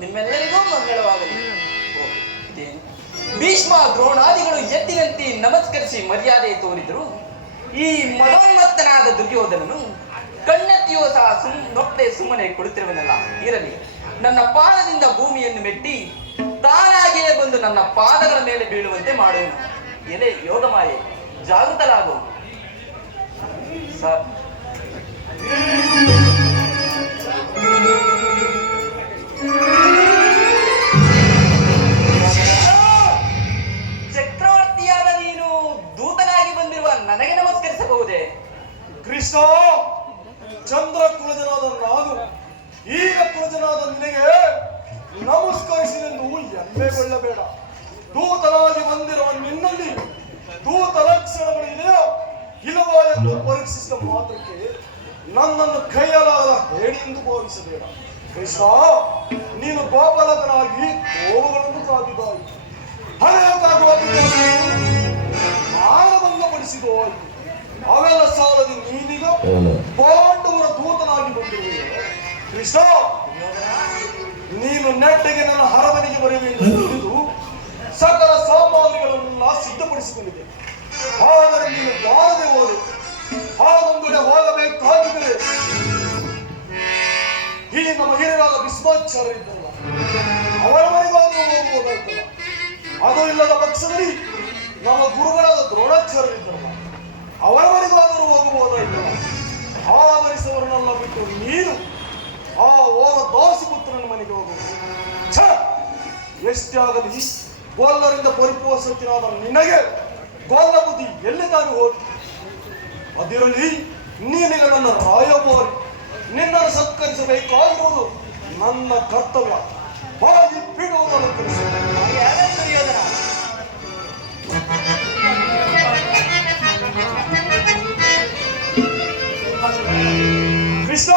ನಿಮ್ಮೆಲ್ಲರಿಗೂ ಮಂಗಳವಾಗಲಿ. ಭೀಷ್ಮ ದ್ರೋಣಾದಿಗಳು ಎತ್ತಿನಂತೆ ನಮಸ್ಕರಿಸಿ ಮರ್ಯಾದೆ ತೋರಿದರು. ಈ ಮದೋನ್ಮತ್ತನಾದ ದುರ್ಯೋಧನನು ಕಣ್ಣೆತ್ತಿಯೋ ಸಹ ನೊಪ್ಪೆ ಸುಮ್ಮನೆ ಕುಳಿತಿರುವನಲ್ಲ. ಇರಲಿ, ನನ್ನ ಪಾದದಿಂದ ಭೂಮಿಯನ್ನು ಮೆಟ್ಟಿ ತಾನಾಗಿಯೇ ಬಂದು ನನ್ನ ಪಾದಗಳ ಮೇಲೆ ಬೀಳುವಂತೆ ಮಾಡುವನು. ಎಲೆ ಯೋಗಮಾಯೆ, ಜಾಗೃತರಾಗು. ಸರ್, ಚಕ್ರವರ್ತಿಯಾದ ನೀನು ದೂತನಾಗಿ ಬಂದಿರುವ ನನಗೆ ನಮಸ್ಕರಿಸಬಹುದೇ? ಕೃಷ್ಣ, ಚಂದ್ರ ಕುಲಜನಾದ ನಾನು ಈಗ ಕುಲಜನಾದ ನಿನಗೆ ನಮಸ್ಕರಿಸಿದೆಂದು ಹೆಮ್ಮೆಗೊಳ್ಳಬೇಡ. ದೂತನಾಗಿ ಬಂದಿರುವ ನಿನ್ನಲ್ಲಿ ದೂತ ಲಕ್ಷಣಗಳಿದೆಯೋ ಇಲ್ಲವೋ ಎಂದು ಪರೀಕ್ಷಿಸಿದ ಮಾತ್ರಕ್ಕೆ ನನ್ನನ್ನು ಕೈಯಲಾದ ಹೇಳಿ ಎಂದು ಭಾವಿಸಬೇಡ. ಕೃಷ್ಣ, ನೀನು ಗೋಪಾಲಕನಾಗಿ ಗೋವುಗಳನ್ನು ಕಾದಿದ್ದಾಯಿ, ಮಾನಭಂಗಪಡಿಸಿದೋ ಆಯ್ತು. ಅವೆಲ್ಲ ಸಾಲದಿ ನೀನೀಗ ಪಾಂಡವರ ದೂತನಾಗಿ ಬಂದಿರುವೆ. ಕೃಷ್ಣ, ನೀನು ನೆಟ್ಟಿಗೆ ನನ್ನ ಅರಮನೆಗೆ ಬರುವೆಂದು ತಿಳಿದು ಸಕಲ ಸಾಮಗ್ರಿಗಳನ್ನೆಲ್ಲ ಸಿದ್ಧಪಡಿಸಿಕೊಂಡಿದೆ. ಆದರೆ ನೀನು ಬಾರದೆ ಹೋದೆ. ಹಾಗೊಂದೆಡೆ ಹೋಗಬೇಕಾಗಿದ್ದರೆ ಈ ನಮ್ಮ ಹಿರಿಯರಾದ ಭೀಷ್ಮಾಚಾರ್ಯ ಇದ್ದಲ್ಲ, ಅವರ ಮನೆಗಾದರೂ ಹೋಗಬಹುದಾಯ್ತಲ್ಲ. ಅದು ಇಲ್ಲದ ಪಕ್ಷದಲ್ಲಿ ನಮ್ಮ ಗುರುಗಳಾದ ದ್ರೋಣಾಚಾರ್ಯ ಇದ್ದಲ್ಲ, ಅವರ ಮನೆಗಾದರೂ ಹೋಗಬಹುದಾಯ್ತಲ್ಲ. ಆವರಿಸವರನ್ನೆಲ್ಲ ಬಿಟ್ಟು ನೀನು ಆ ಓವ ದಾಸಿಪುತ್ರನ ಮನೆಗೆ ಹೋಗುವುದು. ಎಷ್ಟೇ ಆಗಲಿ ಗೋಲ್ಲರಿಂದ ಪರಿಪೋಷಕನಾದ ನಿನಗೆ ಗೋಲ್ಲ ಬುದ್ಧಿ ಎಲ್ಲಿ ನಾನು ಹೋಗಿ. ಅದಿರಲಿ, ನೀನೀಗ ನನ್ನ ರಾಯಭಾರಿ, ನಿನ್ನನ್ನು ಸತ್ಕರಿಸಬೇಕಾಗಿರುವುದು ನನ್ನ ಕರ್ತವ್ಯ. ಬಾಯಿ ಬಿಡುವುದನ್ನು ತಿಳಿಸಿ. ಕೃಷ್ಣ,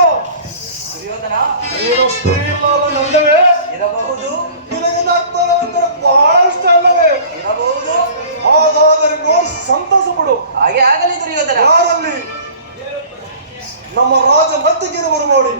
ದುರ್ಯೋಧನ, ನೀನು ಸ್ತ್ರೀ ಇಲ್ಲದ ನಂದವೇ ಇರಬಹುದು. ನಿನಗೆ ನರ್ತನವಂತರ ಬಹಳಷ್ಟು ಅಲ್ಲವೇ ಇರಬಹುದು. ಹಾಗಾದರೆ ನೋಡಿ ಸಂತೋಷ ಪಡು. ಹಾಗೆ ಆಗಲಿ ದುರ್ಯೋಧನ. ಯಾರಲ್ಲಿ ನಮ್ಮ ರಾಜ ನರ್ತಿಗಿರು ಬರಬೇಡಿ.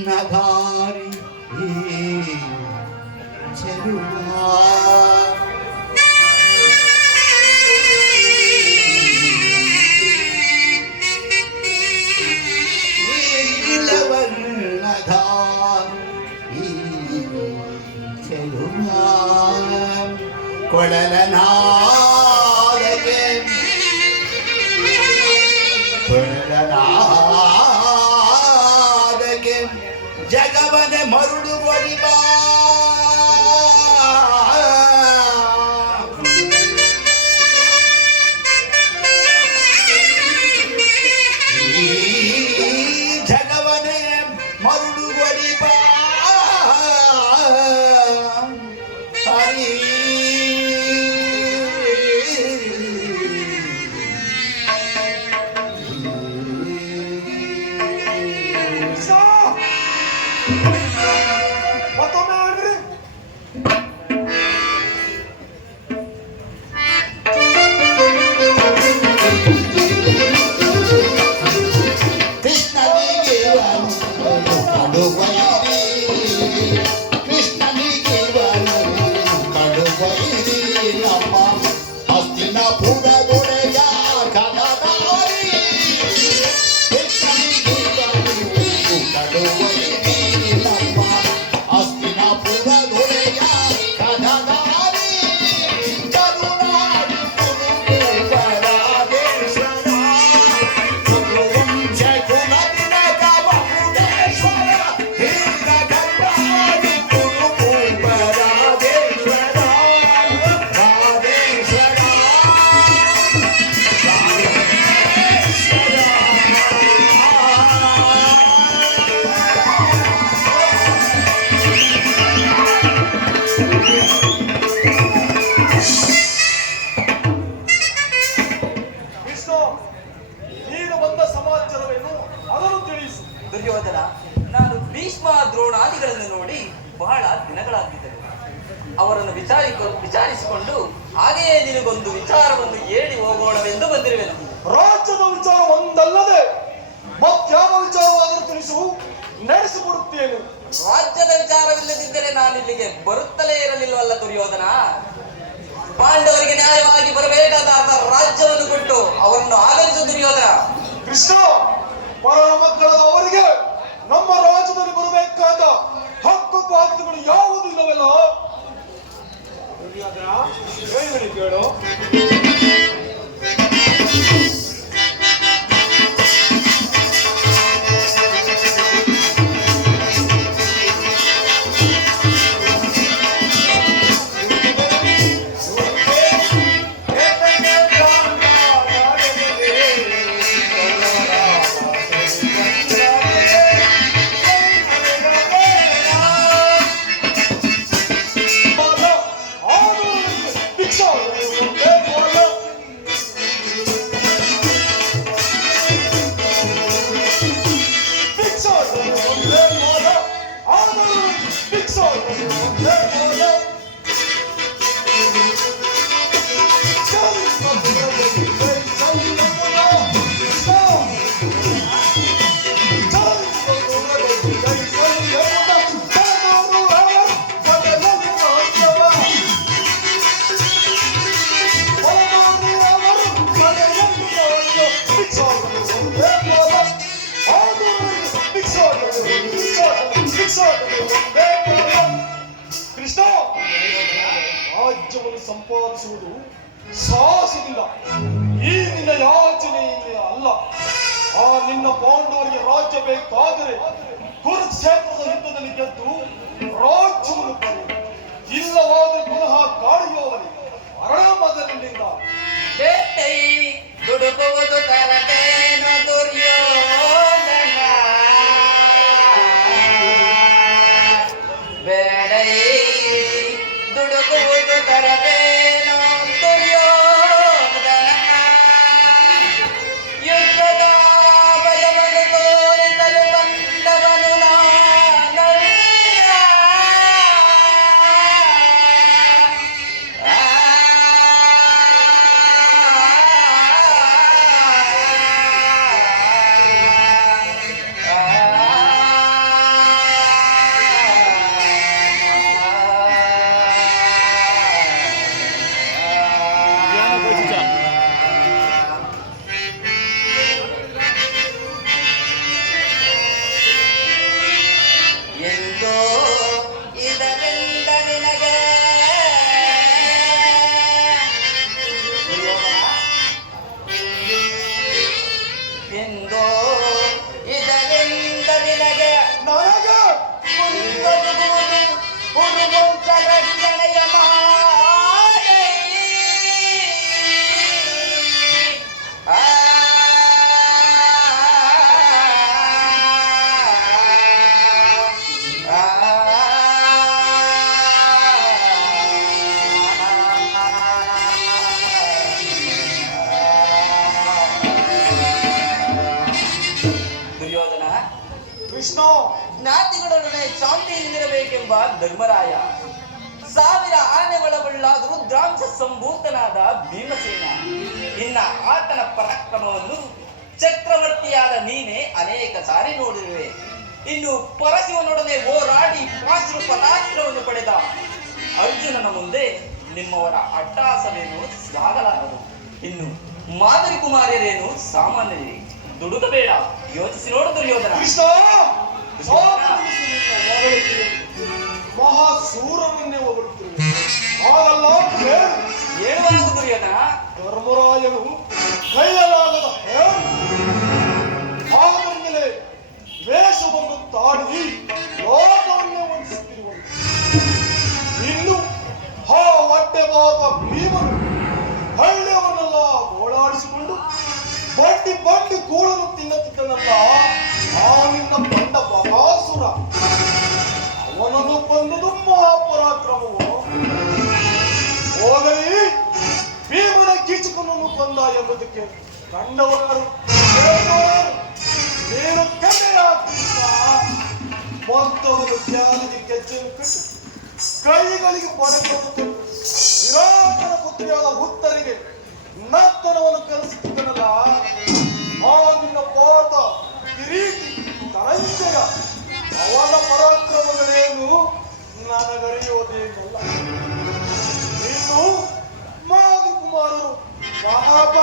ನೀಲವರ್ಣಧಾರಿ ಚೆಲುವಾ ನೀಲವರ್ಣಧಾರಿ ಚೆಲುವಾ ಕೊಳಲನಾದಕ್ಕೆ ಜಗವನೆ ಮರುಳು ಬಡಿಬಾ ಜಗವನೆ ಮರುಳು ಬಡಿಬಾ ಹರಿ ಮತ್ತೊಮ್ಮೆ ಹೇಳ್ರಿ. ಕೃಷ್ಣನಿಗೆ ಕಡುಬೈರಿ ಕೃಷ್ಣನಿಗೆ ಕಡುಬೈರಿ ನಮ್ಮ ಹಸ್ತಿನಪುರದೊಡೆಯ ಕನದಾರಿ ಕೃಷ್ಣನಿಗೆ ಕಡುಬೈರಿ ನಮ್ಮ ಹಸ್ತಿನಪುರದೊಡೆಯ ಕನದಾರಿ ಕರುನಾಡು ಪರಾದೇಶ್ವರ ಕುರುವಂಶ ಕುಲದಿನಕ ಬಹುದೇಶ್ವರ ಹೀಗ ಕರುನಾಡು ಪರಾದೇಶ್ವರ ರಾಧೇಶ್ವರ ಸಮಾಚಾರವೇನು ಅದನ್ನು ತಿಳಿಸು. ದುರ್ಯೋಧನ, ನಾನು ಭೀಷ್ಮ ದ್ರೋಣಾದಿಗಳನ್ನು ನೋಡಿ ಬಹಳ ದಿನಗಳಾಗಿದ್ದರು. ಅವರನ್ನು ವಿಚಾರಿಸಿಕೊಂಡು ಹಾಗೆಯೇ ನಿನಗೊಂದು ವಿಚಾರವನ್ನು ಹೇಳಿ ಹೋಗೋಣವೆಂದು ಬಂದಿರುವೆನು. ರಾಜ್ಯದ ವಿಚಾರ ಒಂದಲ್ಲದೆ ಮತ್ಯಾವ ವಿಚಾರವಾದರೂ ತಿಳಿಸು, ನಡೆಸಿಕೊಡುತ್ತೇನೆ. ರಾಜ್ಯದ ವಿಚಾರವಿಲ್ಲದಿದ್ದರೆ ನಾನು ಇಲ್ಲಿಗೆ ಬರುತ್ತಲೇ ಇರಲಿಲ್ಲವಲ್ಲ ದುರ್ಯೋಧನ. ಪಾಂಡವರಿಗೆ ನ್ಯಾಯವಾಗಿ ಬರಬೇಕಾದ ರಾಜ್ಯವನ್ನು ಕೊಟ್ಟು ಅವರನ್ನು ಆದರಿಸು ದುರ್ಯೋಧನ. ಕೃಷ್ಣ, ಪರರ ಮಕ್ಕಳಾದ ಅವರಿಗೆ ನಮ್ಮ ರಾಜ್ಯದಲ್ಲಿ ಬರಬೇಕಾದ ಹಕ್ಕು ಪಾತ್ರಗಳು ಯಾವುದು ಇಲ್ಲವಲ್ಲ? ಹೇಳಿ ಕೇಳು. ಕೃಷ್ಣ, ರಾಜ್ಯವನ್ನು ಸಂಪಾದಿಸುವುದು ಸಾಹಸದಿಂದ, ಈ ನಿನ್ನ ಯಾಚನೆಯಿಂದ ಅಲ್ಲ. ಆ ನಿನ್ನ ಪಾಂಡವರಿಗೆ ರಾಜ್ಯ ಬೇಕಾದರೆ ಕುರುಕ್ಷೇತ್ರದ ಯುದ್ಧದಲ್ಲಿ ಗೆದ್ದು ರಾಜ್ಯವನ್ನು ಪಡೆದು, ಇಲ್ಲವಾದರೆ ಪುನಃ ಕಾಡಿಯೋವರಿ ಅರಣಮದಲಿನಿಂದ ದುಡುಕುವುದು ತರದೇನು ದುರ್ಯೋಧನ, ಬೇಡೈ ದುಡುಕುವುದು ತರದೇನು ದುರ್ಯೋಧನ, ಯುದ್ಧದ ಭಯವನ್ನು ತೋರಿಸಲು ಬಂದವನು ನಾನಲ್ಲ. ಎಂದೋ ಇದರಿಂದ ನಿನಗೆ ಎಂದೋ ಇದರಿಂದ ನಿನಗೆ ನನಗೆ ಮುಂದೊದಗುವುದು ಹುಡುಗುಂಚ ರಕ್ಷಣೆಯ ಮಾಯೆ. ದುರ್ಯೋಧನ, ಕೃಷ್ಣ, ಜ್ಞಾತಿಗಳೊಡನೆ ಶಾಂತಿಯಿಂದಿರಬೇಕೆಂಬ ಧರ್ಮರಾಯ, 1000 ಆನೆಗಳವುಳ್ಳ ರುದ್ರಾಂಶ ಸಂಭೂತನಾದ ಭೀಮಸೇನ, ಇನ್ನ ಆತನ ಪರಾಕ್ರಮವನ್ನು ಚಕ್ರವರ್ತಿಯಾದ ನೀನೇ ಅನೇಕ ಸಾರಿ ನೋಡಿರುವೆ. ಇನ್ನು ಪರಶಿವನೊಡನೆ ಹೋರಾಡಿ ಪಾಶು ಪದಾಸ್ತ್ರವನ್ನು ಪಡೆದ ಅರ್ಜುನನ ಮುಂದೆ ನಿಮ್ಮವರ ಅಟ್ಟಹಾಸವೇನು ಸಾಗಲಾರದು. ಇನ್ನು ಮಾದರಿ ಕುಮಾರಿಯರೇನು ಸಾಮಾನ್ಯರೇ. ದುಡುಕಬೇಡ, ಯೋಚಿಸಿ ನೋಡು ದುರ್ಯೋಧನ. ಕೃಷ್ಣ, ಸಾಕಷ್ಟು ನಿನ್ನ ಹೊಗಳಿಕೆಯಲ್ಲಿ ಮಹಾಸೂರನನ್ನೇ ಹೊಗಳುತ್ತಿರುವೆ. ಹಾಗಲ್ಲ ಹೇಳು. ಹೇಳುವಾಗ ದುರ್ಯೋಧನ, ಧರ್ಮರಾಯನು ಕೈಯಲಾಗದ ಹೇಳು. ಆದರಿಂದಲೇ ವೇಷವನ್ನು ತಾಡಿ ಲೋಕವನ್ನೇ ವಂಚಿಸುತ್ತಿರುವನು. ಇನ್ನು ಆ ಹೊಟ್ಟೆಬಾದ ಭೀಮನು ಹಳ್ಳಿಯವನ್ನೆಲ್ಲ ಓಡಾಡಿಸಿಕೊಂಡು ಬಂಡಿ ಬಂಡಿ ಕೂಳನ್ನು ತಿನ್ನುತ್ತಿದ್ದನಲ್ಲ, ಆ ನಿನ್ನ ಬಂಡ ಬಕಾಸುರ, ಅವನನ್ನು ಕೊಂದುದು ಮಹಾಪರಾಕ್ರಮವು. ಹೋಗಲಿ, ಭೀಮನ ಕೀಚಕನನ್ನು ಕೊಂದ ಎಂಬುದಕ್ಕೆ ಕಂಡವರು ನೀನು ಕನ್ನೆಯ ಕೃಷ್ಣ ಮೊತ್ತವನ್ನು ಜ್ಞಾನಿಗೆ ಗೆಜ್ಜೆಯನ್ನು ಕಟ್ಟಿ ಕೈಗಳಿಗೆ ಪಡೆದುಕೊಂಡು ನಿರಾಕರ ಪುತ್ರಿಯಾದ ಹುತ್ತರಿಗೆ ನರ್ತನವನ್ನು ಕಲಿಸುತ್ತಿದ್ದನಲ್ಲ ಆ ನಿನ್ನ ಪಾದ ಕಿರೀಟಿ ಧನಂಜಯ ಅವನ ಪರಾಕ್ರಮಗಳೇನು ನನಗರಿಯೋದೇನಲ್ಲ. ಇನ್ನು ಮಾದಿ ಕುಮಾರರು ಪಾಪ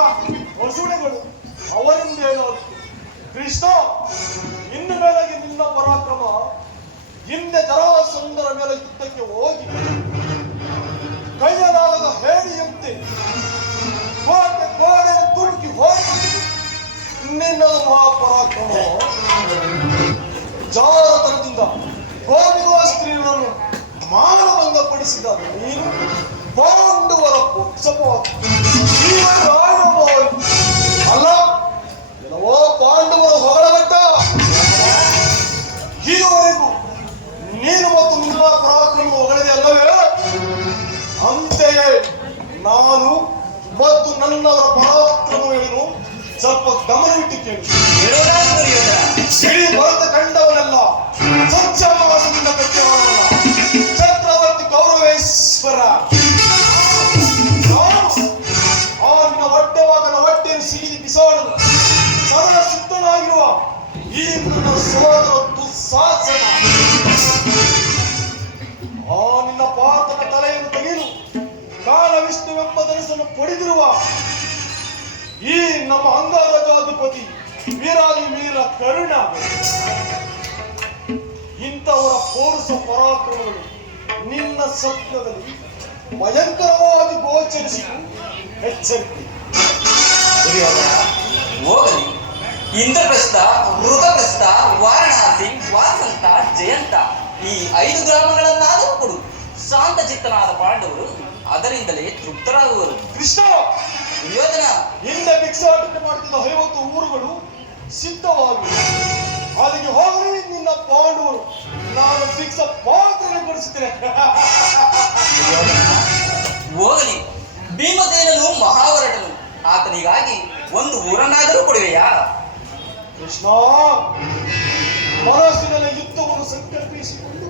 ಹೊಸುಳೆಗಳು ಅವರಿಂದೇನಾದ್ರು ಕೃಷ್ಣ ಇನ್ನು ಮೇಲೆಗೆ ನಿನ್ನ ಪರಾಕ್ರಮ ಹಿಂದೆ ಜರಾಸಂಧರ ಮೇಲೆ ಯುದ್ಧಕ್ಕೆ ಹೋಗಿ ಕೈಯಲಾಗದ ಹೇಳಿಯಂತೆ ಕೋಟೆ ಗೋಡೆ ತುಳುಕಿ ಹೋಗಿ ನಿನ್ನ ಮಹಾಪರಾಕ್ರಮ ಜಾರತನದಿಂದ ಗೋಪಿಗೋಸ್ತ್ರೀಯರನ್ನು ಮಾನಭಂಗಪಡಿಸಿದ ನೀನು ಪಾಂಡವರ ಪಕ್ಷಪಾತ ಅಲ್ಲ ಎಲ್ಲವೋ ಪಾಂಡವರ ಹೊಗಳಗಟ್ಟ. ಇದುವರೆಗೂ ನೀನು ಮತ್ತು ನಿನ್ನ ಪರಾಕ್ರಮ ಹೊಗಳಿದೆ ಅಲ್ಲವೇ? ಅಂತೆಯೇ ನಾನು ಮತ್ತು ನನ್ನವರ ಪರಾಕ್ರಮವೇನು ಸ್ವಲ್ಪ ಗಮನವಿಟ್ಟು ಕೇಳಿ. ಇಡೀ ಭರತ ಕಂಡವನಲ್ಲ, ಸ್ವಚ್ಛವಾಸದಿಂದ ಕಟ್ಟಿಯವನಲ್ಲ, ಚಕ್ರವರ್ತಿ ಕೌರವೇಶ್ವರ. ಆ ನಿನ್ನ ಹೊಟ್ಟೆ ಮಗನ ಹೊಟ್ಟೆಯನ್ನು ಸಿಗಿದು ಬಿಸಾಡಲು ಸದಾ ಸಿದ್ಧನಾಗಿರುವ ಈ ನನ್ನ ಸೋದರ ದುಸ್ಸಾಹಸನ. ಆ ನಿನ್ನ ಪಾರ್ಥನ ತಲೆಯನ್ನು ತೆಗೆಯಲು ಕಾಲ ವಿಷ್ಣುವೆಂಬ ಧನಸನ್ನು ಪಡೆದಿರುವ ಈ ನಮ್ಮ ಅಂಗರಾಜಾಧಿಪತಿ ವೀರಾದಿ ವೀರ ಕರುಣ. ಇಂಥವರ ಪೌರುಷ ಪರಾಕ್ರಮಗಳು ನಿನ್ನ ಸ್ವಪ್ನದಲ್ಲಿ ಭಯಂಕರವಾಗಿ ಗೋಚರಿಸಿತು. ಎಚ್ಚರಿಕೆ. ಹೋಗಲಿ. ಇಂದ್ರಪ್ರಸ್ಥ, ಮೃಗಪ್ರಸ್ಥ, ವಾರಣಾಸಿ, ವಾಸಂತ, ಜಯಂತ ಈ 5 ಗ್ರಾಮಗಳನ್ನಾದರೂ ಕೊಡು. ಶಾಂತ ಚಿತ್ತನಾದ ಪಾಂಡವರು ಅದರಿಂದಲೇ ತೃಪ್ತರಾಗುವರು. ಕೃಷ್ಣ ಯೋಜನ ಹಿಂದೆ ಭಿಕ್ಷಾಟನೆ ಮಾಡುತ್ತಿದ್ದ 50 ಊರುಗಳು ಸಿದ್ಧವಾಗಿವೆ. ಅಲ್ಲಿಗೆ ಹೋಗಲಿ ನಿನ್ನ ಪಾಂಡವರು. ನಾನು ಭಿಕ್ಷ ಪಾತ್ರೆ ಕೊಡಿಸುತ್ತೇನೆ. ಹೋಗಲಿ. ಭೀಮಸೇನನು ಮಹಾವರಟನು, ಆತನಿಗಾಗಿ ಒಂದು ಊರನ್ನಾದರೂ ಕೊಡುವೆಯಾ? ಕೃಷ್ಣ ಮನಸ್ಸಿನಲ್ಲಿ ಯುದ್ಧವನ್ನು ಸಂಕಲ್ಪಿಸಿಕೊಂಡು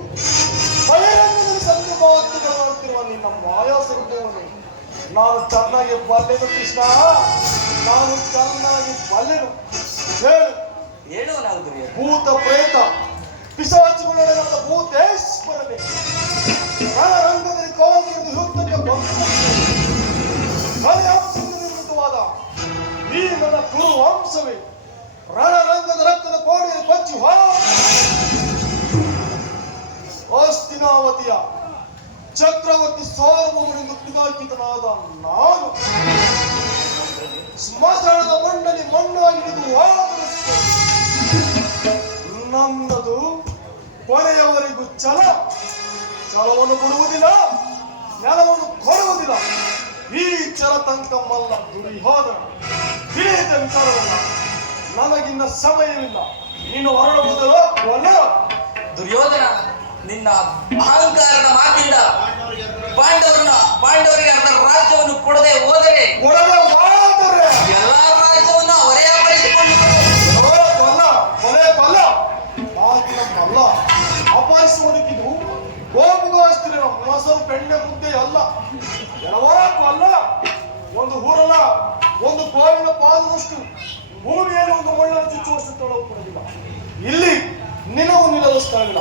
ಬಹಿರಂಗದಲ್ಲಿ ಸಂಧಿ ಮಾತುಗಳಾಡುತ್ತಿರುವ ನಿನ್ನ ಮಾಯಾ ಸ್ವರೂಪವನ್ನು ನಾನು ಚೆನ್ನಾಗಿ ಬಲ್ಲೆನು. ಕೃಷ್ಣ ನಾನು ಚೆನ್ನಾಗಿ ಬಲ್ಲೆನು. ಹೇಳು. ಹೇಳುವನಾಗುವುದು. ಭೂತ ಪ್ರೇತ ಪಿಶಾಚಿಗಳಾದ ಭೂತೇಶ್ವರನೇ ರಣರಂಗದಲ್ಲಿ ಕಾಲಿರಿದು ಯುದ್ಧಕ್ಕೆ ಬಂದು ನಿರ್ಮಿತವಾದ ಈ ನನ್ನ ಕುರು ವಂಶವೇ ರಣರಂಗದ ರಕ್ತದ ಕೋಣೆಯಲ್ಲಿ ಕೊಚ್ಚಿ ಹಸ್ತಿನಾವತಿಯ ಚಕ್ರವರ್ತಿ ಸಾರ್ವಭೌಮನಿಂದ ಪಿತಾಕಿತನಾದ ನಾನು ಸ್ಮಶಾನದ ಮಣ್ಣಲ್ಲಿ ಮಣ್ಣಾಗಿ ಹಿಡಿದು ನನ್ನದು ಕೊನೆಯವರೆಗೂ ಛಲವನ್ನು ಕೊಡುವುದಿಲ್ಲ, ನೆಲವನ್ನು ಕೊಡುವುದಿಲ್ಲ. ಈ ಛಲತಂಕಮಲ್ಲ ದುರ್ಯೋಧನ. ತಿಳಿದ ವಿಚಾರವಲ್ಲ. ನನಗಿನ್ನ ಸಮಯವಿಲ್ಲ. ನೀನು ಹೊರಡುವುದಲ್ಲ ಅಲ್ಲ. ದುರ್ಯೋಧನ, ನಿನ್ನ ಅಹಂಕಾರದ ಮಾತಿಂದ ಪಾಂಡವರಿಗೆ ಅರ್ಧ ರಾಜ್ಯವನ್ನು ಕೊಡದೆ ಹೋದರೆ ಎಲ್ಲಾ ರಾಜ್ಯವನ್ನು ಅವರೇ ಅಪಾಯಿಸುವುದಕ್ಕಿದು ಗೋಪಿಗೋಸ್ಕರ ಮೊಸರು ಬೆಣ್ಣೆ ಮುದ್ದೆ ಅಲ್ಲ, ಎಲ್ಲವಾಗೂ ಅಲ್ಲ. ಒಂದು ಊರಲ್ಲ, ಒಂದು ಗೋವಿನ ಪಾದದಷ್ಟು ಭೂಮಿಯಲ್ಲಿ ಒಂದು ಮಣ್ಣನ್ನು ಚುಚ್ಚುವಷ್ಟು ಸ್ಥಳವು ಕೊಡಲಿಲ್ಲ. ಇಲ್ಲಿ ನಿನಗೂ ನಿಲ್ಲಲು ಸ್ಥಳವಿಲ್ಲ.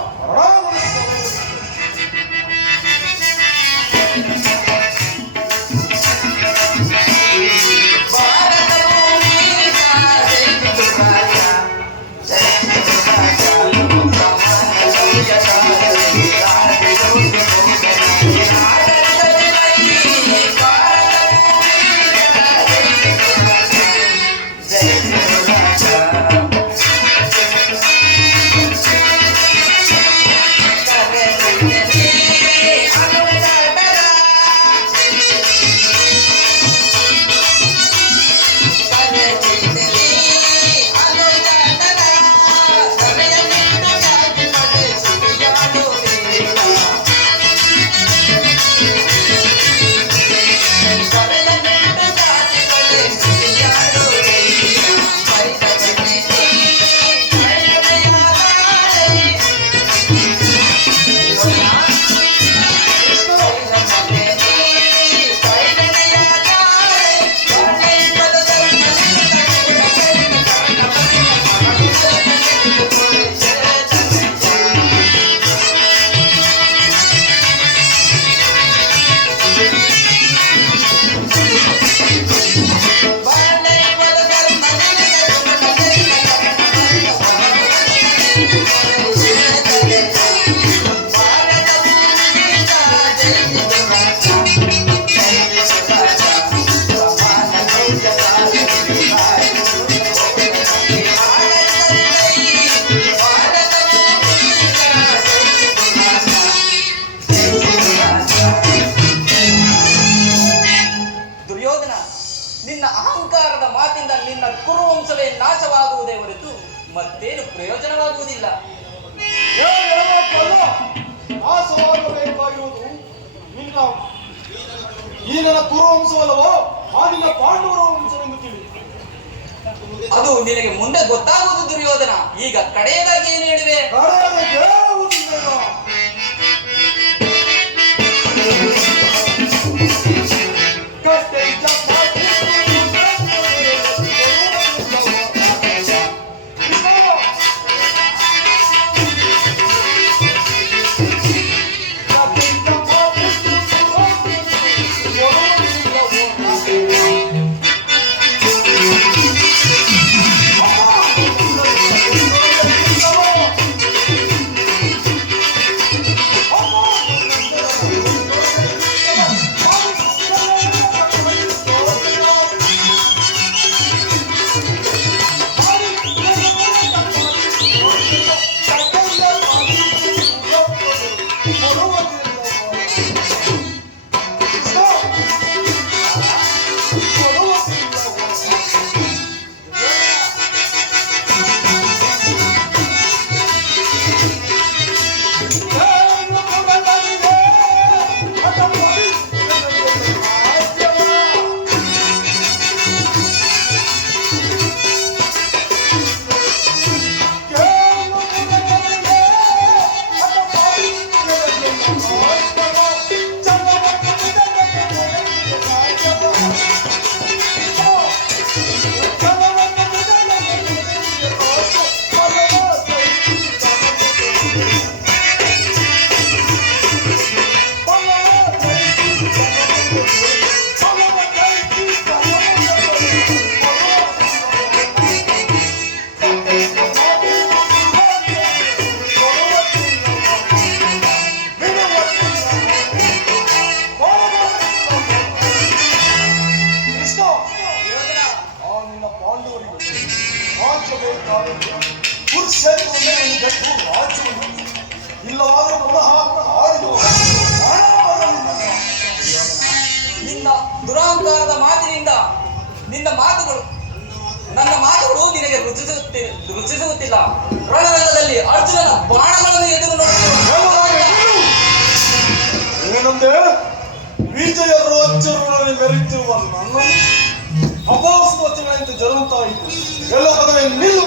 ಮತ್ತೇನು ಪ್ರಯೋಜನವಾಗುವುದಿಲ್ಲ. ಹೇಳಬೇಕಲ್ಲ, ನಾಶವಾಗಬೇಕಾಗಿರುವುದು ನಿನ್ನ ಈ ನನ್ನ ಕುರುವಂಶವಲ್ಲವೋ ಆ ನಿನ್ನ ಪಾಂಡವರ ವಂಶವೆಂದು ತಿಳಿ. ಅದು ನಿನಗೆ ಮುಂದೆ ಗೊತ್ತಾಗುವುದು ದುರ್ಯೋಧನ. ಈಗ ಕಡೆಯದಾಗಿ ಏನು ಹೇಳಿವೆ? ನಿನ್ನ ದುರಹಂಕಾರದ ಮಾತಿನಿಂದ ನನ್ನ ಮಾತುಗಳು ನಿನಗೆ ರುಚಿಸುತ್ತಿಲ್ಲ. ರಣರಂಗದಲ್ಲಿ ಅರ್ಜುನನ ಬಾಣಗಳನ್ನು ಎದುರು ಏನಂದೆ? ವಿಜಯ ರೋಚರನಲ್ಲಿ ಮೆರೆಯುತ್ತಿರುವ ನನ್ನನ್ನು ಅಪಾಸ ವಚನದಿಂದ ಜರುಗುತ್ತಾಯಿತು. ಎಲ್ಲ ಪದವೇ ನಿಲ್ಲು.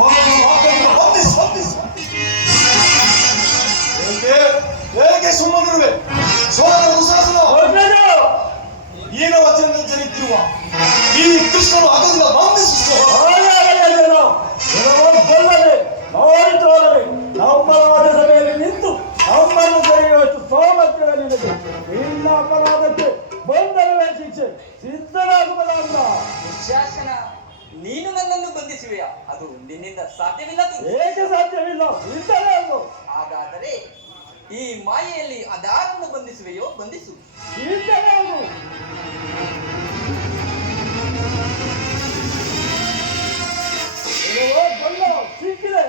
ಬಂಧಿಸು ಬಂಧಿಸು. ಏಕೆ ಏಕೆ ಸುಮ್ಮನಿರುವೆ? ಸೋದರ ದುಶಾಸನ, ಈಗ ವಚನ ಜನಿತಿರುವ ಈ ಕೃಷ್ಣನು ಅಗಲಿದ ಬಂಧಿಸು. ಅಪರಾಧ ಸಭೆಯಲ್ಲಿ ನಿಂತು ನಮ್ಮನ್ನು ಕರೆಯುವಷ್ಟು ಸೌಲಭ್ಯವೇ ನಿನಗೆ. ನಿನ್ನ ಅಪರಾಧಕ್ಕೆ ಬಂಧನವೇ ಶಿಕ್ಷೆ. ಸಿದ್ಧನಾಗುವುದಲ್ಲ. ದುಶ್ಯಾಸನ, ನೀನು ನನ್ನನ್ನು ಬಂಧಿಸುವೆಯಾ? ಅದು ನಿನ್ನಿಂದ ಸಾಧ್ಯವಿಲ್ಲ. ಏಕೆ ಸಾಧ್ಯವಿಲ್ಲ? ಸಿದ್ಧನಾಗು. ಹಾಗಾದರೆ ಈ ಮಾಯೆಯಲ್ಲಿ ಅದಾರನ್ನು ಬಂಧಿಸುವೆಯೋ? ಬಂಧಿಸು. ಸಿದ್ಧನಾಗು. ಸಿಕ್ಕಿದೆ.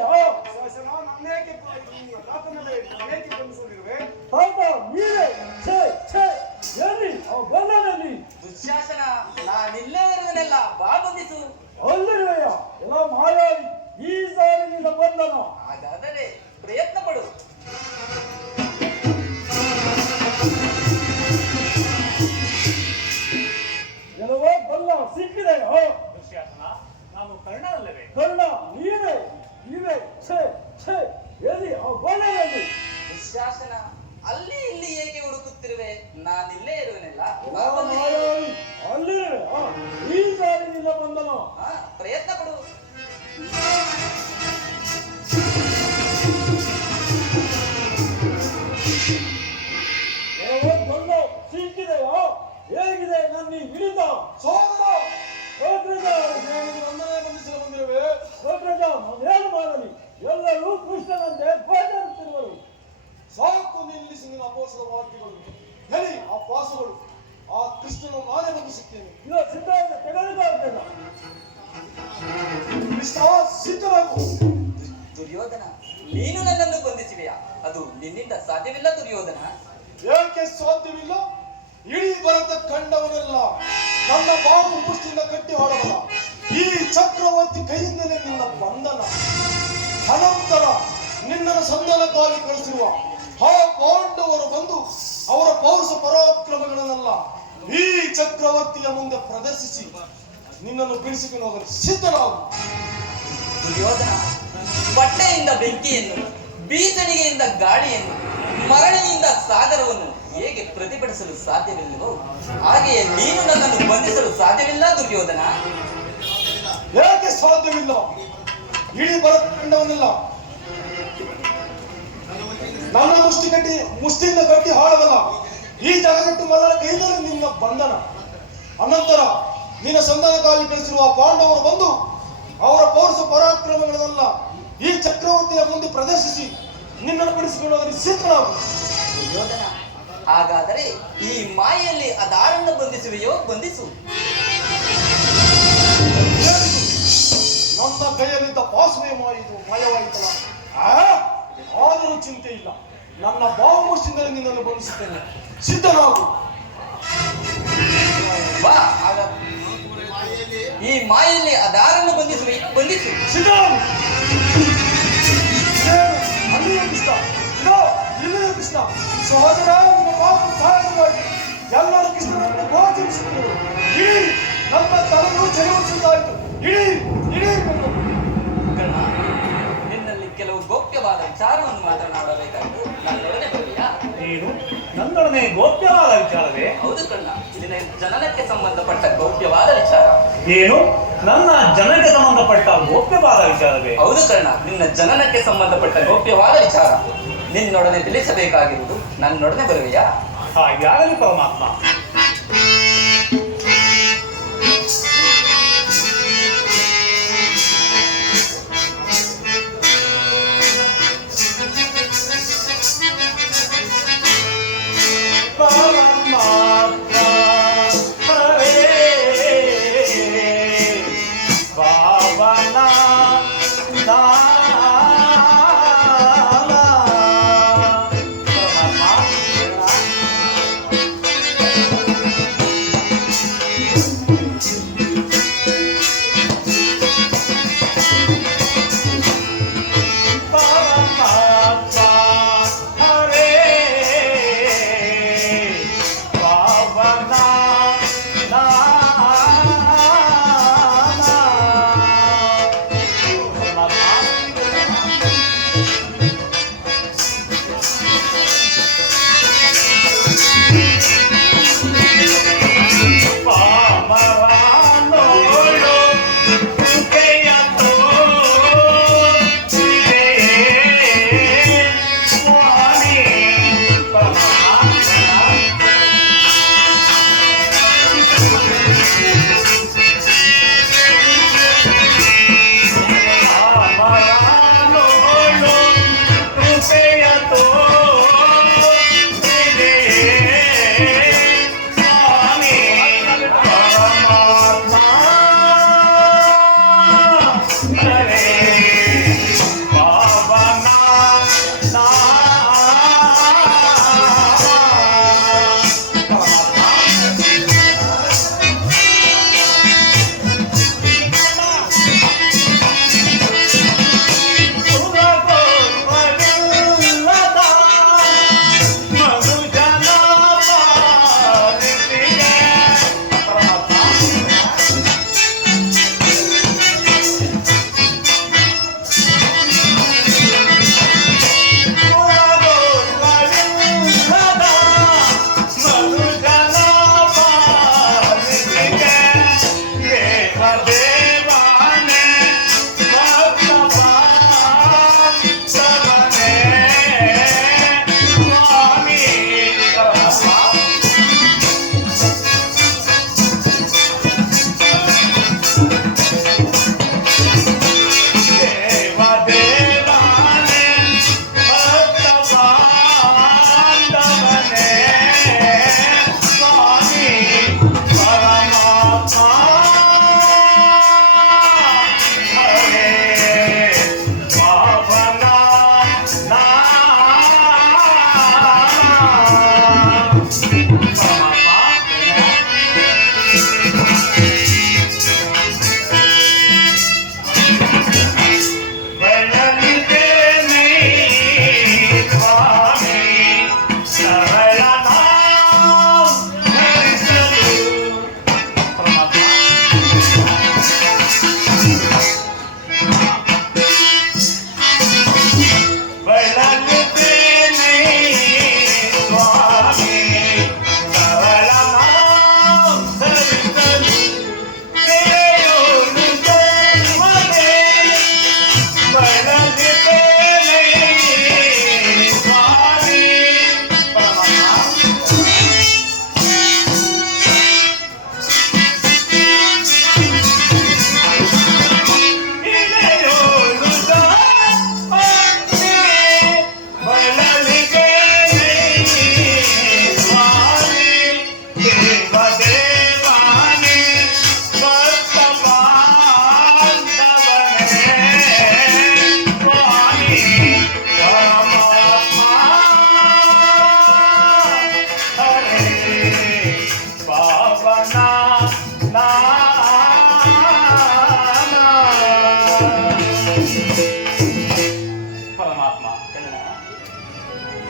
ದುಶ್ಯಾಸನ, ನಾನಿಲ್ಲೇ ಇರುವನೆಲ್ಲ, ಬಾ ಬಂಧಿಸು. ಅಲ್ಲಿರುವೆಯ ಎಲ್ಲ ಮಾಯಾವಿ ಈ ಸಾಲಿನಿಂದ ಬಂಧನ. ಹಾಗಾದರೆ ಪ್ರಯತ್ನ ಪಡು. ಎಲ್ಲವೋ ಬಲ್ಲ ಸಿಕ್ಕಿದೆ. ದುಶ್ಯಾಸನ, ನಾನು ಕರ್ಣನಲ್ಲವೇ? ಕರ್ಣ ನೀವೇ ನೀವೇ. ಛೇ ಛೇ, ಎಲ್ಲಿ ಆ ಬಲ್ಲದಲ್ಲಿ? ದುಶ್ಯಾಸನ, ಅಲ್ಲಿ ಇಲ್ಲಿ ಏಕೆ ಹುಡುಕುತ್ತಿರುವೆ? ನಾನಿಲ್ಲೇ ಇರುವನೆಲ್ಲ, ಬಾ ಎಲ್ಲ ಬಂಧಿಸು. ಮಾಯಾವಿ ಅಲ್ಲಿರುವೆ ಈ ಸಾಲಿನಿಂದ ಬಂಧನ. ಪ್ರಯತ್ನ ಪಡು. ಎಲ್ಲವೋ ಬಲ್ಲ ಸಿಕ್ಕಿದೆ. ಹೇಗಿದೆ ನನ್ನ ಈ ಹಿಡಿತ? ಸೋದರ ಗೋತ್ರಜ, ನನ್ನನ್ನೇ ಬಂಧಿಸಲು ಬಂದಿರುವೆ. ಗೋತ್ರಜ, ನಾನೇನು ಮಾಡಲಿ? ಎಲ್ಲರೂ ಕೃಷ್ಣನಂತೆ ಗೋಚರಿಸುತ್ತಿರುವರು. ಸಾಕು ನಿಲ್ಲಿಸಿ ನಿನ್ನ ಅಪೋಸದ ವಾಕ್ಯಗಳು. ಹೇಳಿ ಆ ಪಾಸಗಳು. ಆ ಕೃಷ್ಣನು ನಾನೇ ಬಂಧಿಸುತ್ತೇನೆ. ಇದು ಸಿದ್ಧವಾದ ತೆಗೆದುಕೊಳ್ಳುತ್ತಿಲ್ಲ. ಕೃಷ್ಣ ಸಿದ್ಧರಾಗು. ದುರ್ಯೋಧನ, ನೀನು ನನ್ನನ್ನು ಬಂಧಿಸುವೆಯಾ? ಅದು ನಿನ್ನಿಂದ ಸಾಧ್ಯವಿಲ್ಲ ದುರ್ಯೋಧನ. ಏಕೆ ಸಾಧ್ಯವಿಲ್ಲ? ಇಡೀ ಭರತ ಕಂಡವನೆಲ್ಲ ನನ್ನ ಬಾವು ಮುಷ್ಟಿಯಿಂದ ಕಟ್ಟಿ ಆಡಬಲ್ಲ. ಈ ಚಕ್ರವರ್ತಿ ಕೈಯಿಂದಲೇ ನಿನ್ನ ಬಂಧನ. ಅನಂತರ ನಿನ್ನನ್ನು ಸಂಧಾನಕ್ಕಾಗಿ ಕಳಿಸಿರುವ ಆ ಪಾಂಡವರು ಬಂದು ಅವರ ಪೌರುಷ ಪರಾಕ್ರಮಗಳನ್ನೆಲ್ಲ ಈ ಚಕ್ರವರ್ತಿಯ ಮುಂದೆ ಪ್ರದರ್ಶಿಸಿ ನಿನ್ನನ್ನು ಬಿಡಿಸಿಕೊಂಡು ಹೋಗಲು ಸಿದ್ಧನಾಗು. ದುರ್ಯೋಧನ, ಬಟ್ಟೆಯಿಂದ ಬೆಂಕಿಯನ್ನು, ಬೀಜಣಿಗೆಯಿಂದ ಗಾಳಿಯನ್ನು, ಮರಳಿನಿಂದ ಸಾಗರವನ್ನು ಹೇಗೆ ಪ್ರತಿಭಟಿಸಲು ಸಾಧ್ಯವಿಲ್ಲವೋ ಹಾಗೆಯೇ ನೀನು ನನ್ನನ್ನು ಬಂಧಿಸಲು ಸಾಧ್ಯವಿಲ್ಲ ದುರ್ಯೋಧನ. ಏಕೆ ಸಾಧ್ಯವಿಲ್ಲ? ಇಡೀ ಭರತ ಕಂಡವನೆಲ್ಲ ನನ್ನ ಮುಷ್ಟಿಯಿಂದ ಕಟ್ಟಿ ಹಾಳವಲ್ಲ. ಈ ಜಗತ್ತು ಮಲ್ಲರ ಕೈದಲ್ಲಿ ನಿನ್ನ ಬಂಧನ. ಅನಂತರ ನಿನ್ನ ಸಂಧಾನಕ್ಕಾಗಿ ಕಳಿಸಿರುವ ಪಾಂಡವರು ಬಂದು ಅವರ ಪೌರುಷ ಪರಾಕ್ರಮಗಳನ್ನೆಲ್ಲ ಈ ಚಕ್ರವರ್ತಿಯ ಮುಂದೆ ಪ್ರದರ್ಶಿಸಿ ನಿನ್ನನ್ನು ಬಿಡಿಸಿಕೊಳ್ಳೋದಕ್ಕೆ ಸಿದ್ಧನಾಗು. ದುರ್ಯೋಧನ, ಹಾಗಾದರೆ ಈ ಮಾಯೆಯಲ್ಲಿ ಅದಾರನ್ನು ಬಂಧಿಸುವೆಯೋ? ಬಂಧಿಸು. ನನ್ನ ಕೈಯಲ್ಲಿದ್ದ ಪಾಸುವೆ ಮಾಯವಾಯಿತಲ್ಲ. ಆದರೂ ಚಿಂತೆ ಇಲ್ಲ. ನನ್ನ ಬಾವು ಮುಷ್ಟಿಂದಲೇ ನಿನ್ನನ್ನು ಬಂಧಿಸುತ್ತೇನೆ. ಸಿದ್ಧನಾಗು. ಬಾ. ಈ ಮಾಯೆಯಲ್ಲಿ ಅದಾರನ್ನು ಬಂಧಿಸುವೆ? ಬಂಧಿಸು. ಸಿದ್ಧನಾಗು. ಅಲ್ಲಿಯೇ ಕೃಷ್ಣ, ಇದೋ ಇಲ್ಲಿಯೇ ಕೃಷ್ಣ. ಸಹೋದರ, ನಿನ್ನ ಮಾತು ಸಹಾಯ ಮಾಡಿ. ಎಲ್ಲರೂ ಕೃಷ್ಣನನ್ನು ಗೋಚರಿಸುತ್ತಿರುವರು. ಇಡೀ ನಮ್ಮ ತಲೆಯು ಚೆಲುವಿಸಿದ್ದಾಯಿತು. ಇಡೀ ಇಡೀ ಕರ್ಣ, ನಿನ್ನಲ್ಲಿ ಕೆಲವು ಗೌಪ್ಯವಾದ ವಿಚಾರವನ್ನು ಮಾತನಾಡಬೇಕಾದ್ದು. ನನ್ನೊಡನೆ ಬರುವಿಯಾ? ನೀನು ನನ್ನೊಡನೆ ಗೋಪ್ಯವಾದ ವಿಚಾರವೇ? ಹೌದು ಕರ್ಣ, ನಿನ್ನ ಜನನಕ್ಕೆ ಸಂಬಂಧಪಟ್ಟ ಗೌಪ್ಯವಾದ ವಿಚಾರ. ಏನು? ನನ್ನ ಜನಕ್ಕೆ ಸಂಬಂಧಪಟ್ಟ ಗೋಪ್ಯವಾದ ವಿಚಾರವೇ? ಹೌದು ಕರ್ಣ, ನಿನ್ನ ಜನನಕ್ಕೆ ಸಂಬಂಧಪಟ್ಟ ಗೌಪ್ಯವಾದ ವಿಚಾರ. ನಿನ್ನೊಡನೆ ತಿಳಿಸಬೇಕಾಗಿರುವುದು. ನನ್ನೊಡನೆ ಬರುವೆಯಾ? ಹಾಗಾಗಲಿ ಪರಮಾತ್ಮ.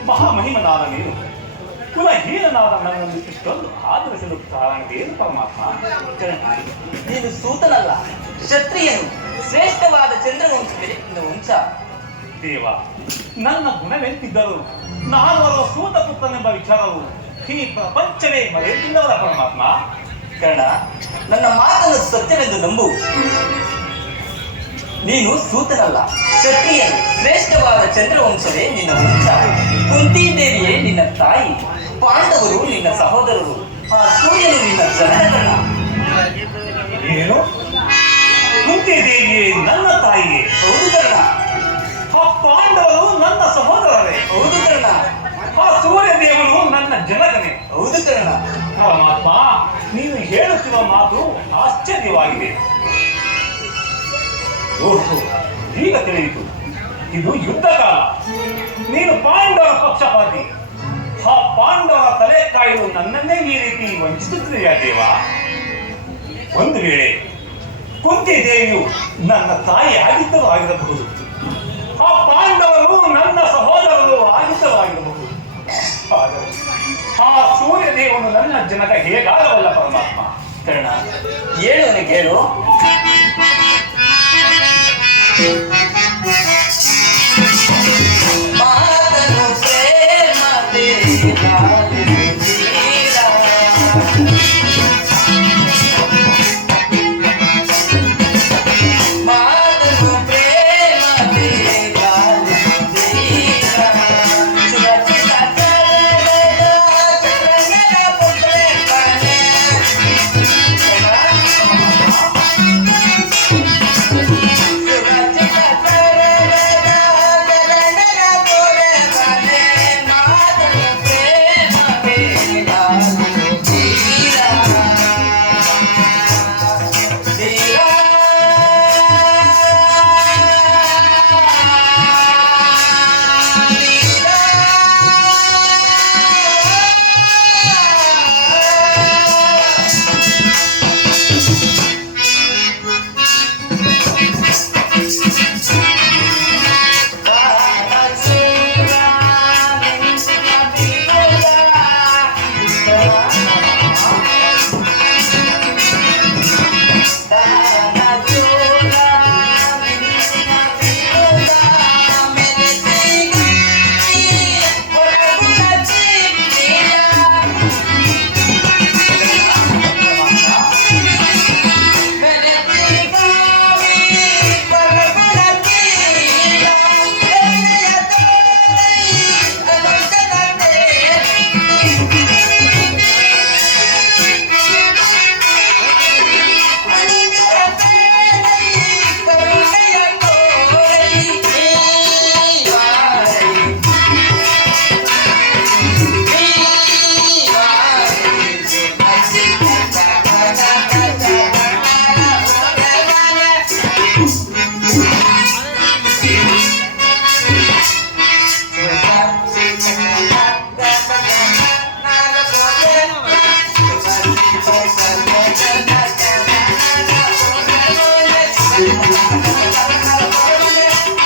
ಮಹಾಮಹಿಮನಾದ ನೀನು ಕುಲಹೀನನಾದ ನನ್ನನ್ನು ಇಷ್ಟೊಂದು ಆದರಿಸಲು ಕಾರಣವೇನು ಪರಮಾತ್ಮ? ನೀನು ಸೂತನಲ್ಲ, ಕ್ಷತ್ರಿಯನು, ಶ್ರೇಷ್ಠವಾದ ಚಂದ್ರವಂಶವಿದೆ ವಂಶ. ದೇವ, ನನ್ನ ಗುಣವೆಂತಿದ್ದರು ನಾನು ಅವರ ಸೂತ ಪುತ್ರನೆಂಬ ವಿಚಾರವು ಈ ಪ್ರಪಂಚವೇ ಮರೆತಿಲ್ಲವರ ಪರಮಾತ್ಮ. ಕರ್ಣ, ನನ್ನ ಮಾತನ್ನು ಸತ್ಯವೆಂದು ನಂಬು. ನೀನು ಸೂತನಲ್ಲ, ಕ್ಷತ್ರಿಯನು, ಶ್ರೇಷ್ಠವಾದ ಚಂದ್ರವಂಶವೇ ನಿನ್ನ ವಂಶ. ಕುಂತಿ ದೇವಿಯೇ ನಿನ್ನ ತಾಯಿ, ಪಾಂಡವರು ನಿನ್ನ ಸಹೋದರರು, ಆ ಸೂರ್ಯನು ನಿನ್ನ ಜನಗಣ. ಏನು? ಕುಂತಿ ದೇವಿಯೇ ನನ್ನ ತಾಯಿಯೇ? ಹೌದು ಕರ್ಣ. ಆ ಪಾಂಡವರು ನನ್ನ ಸಹೋದರರೇ? ಹೌದು ಕರ್ಣ. ಆ ಸೂರ್ಯ ದೇವರು ನನ್ನ ಜನಗನೇ? ಹೌದು ಕರ್ಣ. ಪರಮಾತ್ಮ, ನೀನು ಹೇಳುತ್ತಿರುವ ಮಾತು ಆಶ್ಚರ್ಯವಾಗಿದೆ. ಓಹೋ, ಈಗ ತಿಳಿಯಿತು. ಇದು ಯುದ್ಧ ಕಾಲ. ನೀನು ಪಾಂಡವರ ಪಕ್ಷಪಾತಿ. ಆ ಪಾಂಡವರ ತಲೆ ಕಾಯಲು ನನ್ನನ್ನೇ ಈ ರೀತಿ ವಂಚಿಸುತ್ತಿದೆಯಾ ದೇವ? ಒಂದು ವೇಳೆ ಕುಂತಿ ದೇವಿಯು ನನ್ನ ತಾಯಿ ಆಗಿದ್ದರೂ ಆಗಿರಬಹುದು, ಆ ಪಾಂಡವರು ನನ್ನ ಸಹೋದರರು ಆಗಿದ್ದರೂ ಆಗಿರಬಹುದು. ಆದರೆ ಆ ಸೂರ್ಯ ದೇವನು ನನ್ನ ಜನಕ ಹೇಗಾಗವಲ್ಲ ಪರಮಾತ್ಮ. ಕರ್ಣ, ಹೇಳು ಕೇಳು. ಮಾತನು ಪ್ರೇಮದೇ ಲಾಲಿಸುತ್ತೀರಾ. ಮಾತನು ಪ್ರೇಮದೇ ಲಾಲಿಸುತ್ತೀರಾ. ಸುರಕ್ಷಿತ ಚರಣದ ಚರಣದ ಪುತ್ರನೇ.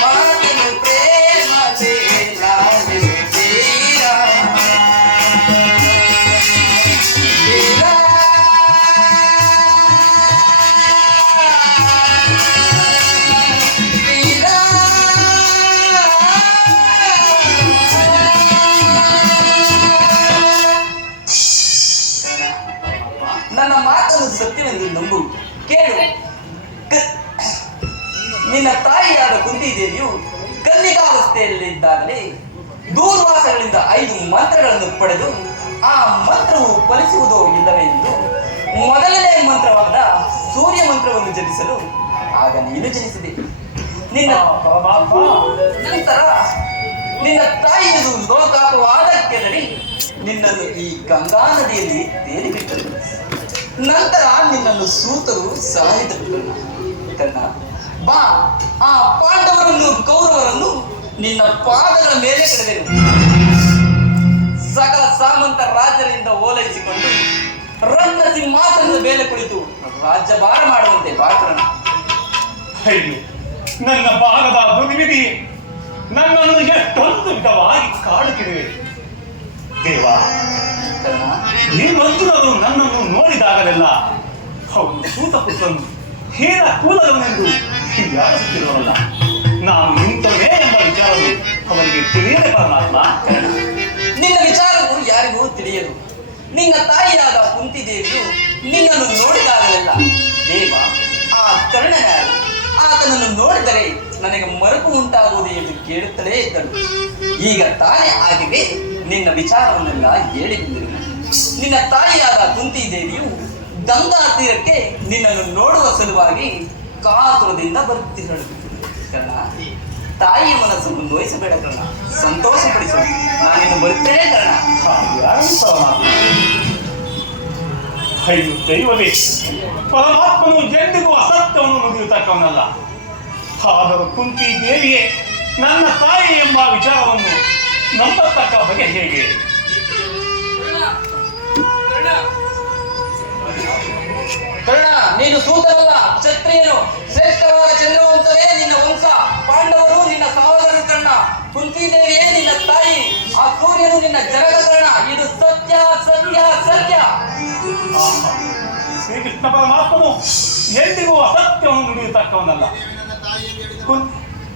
ಮಾತಿನ ಪ್ರೇಮದೇ ಲಾಲಿಸುತ್ತೀರಾ? ಇಲ್ಲ. ಇಲ್ಲ. ನನ್ನ ಮಾತನ್ನು ಸತ್ಯವೆಂದು ನಂಬು. ಕೇಳು. ನಿನ್ನ ತಾಯಿಯಾದ ಕುಂತಿದೇವಿಯು ಕನ್ನಿಕಾವಸ್ಥೆಯಲ್ಲಿದ್ದಾಗಲೇ ದೂರ್ವಾಸಗಳಿಂದ 5 ಮಂತ್ರಗಳನ್ನು ಪಡೆದು ಆ ಮಂತ್ರವು ಫಲಿಸುವುದೋ ಇಲ್ಲವೆಂದು ಮೊದಲನೇ ಮಂತ್ರವಾದ ಸೂರ್ಯ ಮಂತ್ರವನ್ನು ಜಪಿಸಲು ಆಗ ನೀನು ಜನಿಸಿದೆ. ನಿನ್ನ ಪರಮಾತ್ಮ, ನಂತರ ನಿನ್ನ ತಾಯಿಯದು ಲೋಕಾಪವಾದ ಕೆದರಿ ನಿನ್ನನ್ನು ಈ ಗಂಗಾ ನದಿಯಲ್ಲಿ ತೇಲಿಬಿಟ್ಟರು. ನಂತರ ನಿನ್ನನ್ನು ಸೂತರು ಸಾಯಿದರು. ಕರ್ಣ, ಬಾ, ಆ ಪಾಂಡವರನ್ನು ಕೌರವರನ್ನು ನಿನ್ನ ಪಾದಗಳ ಮೇಲೆ ಕೆಡವೆನು. ಸಕಲ ಸಾಮಂತ ರಾಜರಿಂದ ಓಲೈಸಿಕೊಂಡು ರನ್ನ ಸಿಂಹಾಸನದ ಮೇಲೆ ಕುಳಿತು ರಾಜ್ಯಭಾರ ಮಾಡುವಂತೆ ಬಾಕರಣ. ಅಯ್ಯೋ, ನನ್ನ ಭಾಗದ ದುರ್ವಿಧಿ ನನ್ನನ್ನು ಎಷ್ಟೊಂದು ವಿಧವಾಗಿ ಕಾಡುತ್ತಿದೆ. ದೇವ, ಕರ್ಣ, ನೀನೊಂದು ನನ್ನನ್ನು ನೋಡಿದಾಗಲೆಲ್ಲ ಅವನು ಸೂತಪುತ್ರನು ಹೀನ ಕೂಲವನೆಂದು ಯಾರಿಸುತ್ತಿರುವಲ್ಲ. ನಾನು ಇಂಥವೇ ಎಂಬ ವಿಚಾರವು ಅವನಿಗೆ ತಿಳಿಯದೆ ಪರಮಾತ್ಮ. ಕರ್ಣ, ನಿನ್ನ ವಿಚಾರವು ಯಾರಿಗೂ ತಿಳಿಯದು. ನಿನ್ನ ತಾಯಿಯಾದ ಕುಂತಿದೇವಿಯು ನಿನ್ನನ್ನು ನೋಡಿದಾಗಲೆಲ್ಲ ದೇವ, ಆ ಕರ್ಣನಾರು ಆತನನ್ನು ನೋಡಿದರೆ ನನಗೆ ಮರುಪು ಉಂಟಾಗುವುದು ಎಂದು ಕೇಳುತ್ತಲೇ ಇದ್ದಳು. ಈಗ ತಾನೇ ಆಕೆಗೆ ನಿನ್ನ ವಿಚಾರವನ್ನೆಲ್ಲ ಹೇಳಿ ಬಂದಿರು. ನಿನ್ನ ತಾಯಿಯಾದ ಕುಂತಿದೇವಿಯು ಗಂಗಾ ತೀರಕ್ಕೆ ನಿನ್ನನ್ನು ನೋಡುವ ಸಲುವಾಗಿ ಕಾತುರದಿಂದ ಬರುತ್ತಿದ್ದಳು. ಕರ್ಣ, ತಾಯಿಯ ಮನಸ್ಸನ್ನು ನೋಯಿಸಬೇಡ ಕರ್ಣ, ಸಂತೋಷಪಡಿಸು. ನಾನಿನ್ನು ಬರುತ್ತೇನೆ ಕರ್ಣ. ಅಯ್ಯೋ ದೈವವೇ, ಪರಮಾತ್ಮನು ಎಂದಿಗೂ ಅಸತ್ಯವನ್ನು ನುಡಿಯತಕ್ಕವನಲ್ಲ. ಆದರೂ ಕುಂತಿ ದೇವಿಯೇ ನನ್ನ ತಾಯಿ ಎಂಬ ವಿಚಾರವನ್ನು ನಂಬತಕ್ಕ ಬಗೆ ಹೇಗೆ? ಕರ್ಣ, ನೀನು ಸೂತನಲ್ಲ, ಕ್ಷತ್ರಿಯನು. ಶ್ರೇಷ್ಠವಾದ ಚಂದ್ರವಂಶವೇ ನಿನ್ನ ವಂಶ. ಪಾಂಡವರು ನಿನ್ನ ಸಹೋದರರು ಕರ್ಣ. ಕುಂತಿದೇವಿಯೇ ನಿನ್ನ ತಾಯಿ. ಆ ಸೂರ್ಯನು ನಿನ್ನ ಜಗದ ಕರ್ಣ. ಇದು ಸತ್ಯ, ಸತ್ಯ, ಸತ್ಯ. ಶ್ರೀಕೃಷ್ಣ ಪರಮಾತ್ಮನು ಎಂದಿಗೂ ಅಸತ್ಯವನ್ನು ನುಡಿಯತಕ್ಕವನಲ್ಲ.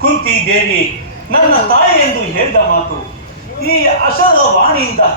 ಕುಂತಿ ದೇವಿ ನನ್ನ ತಾಯಿ ಎಂದು ಹೇಳಿದ ಮಾತು ಈ ಅಶರ ವಾಣಿಯಿಂದ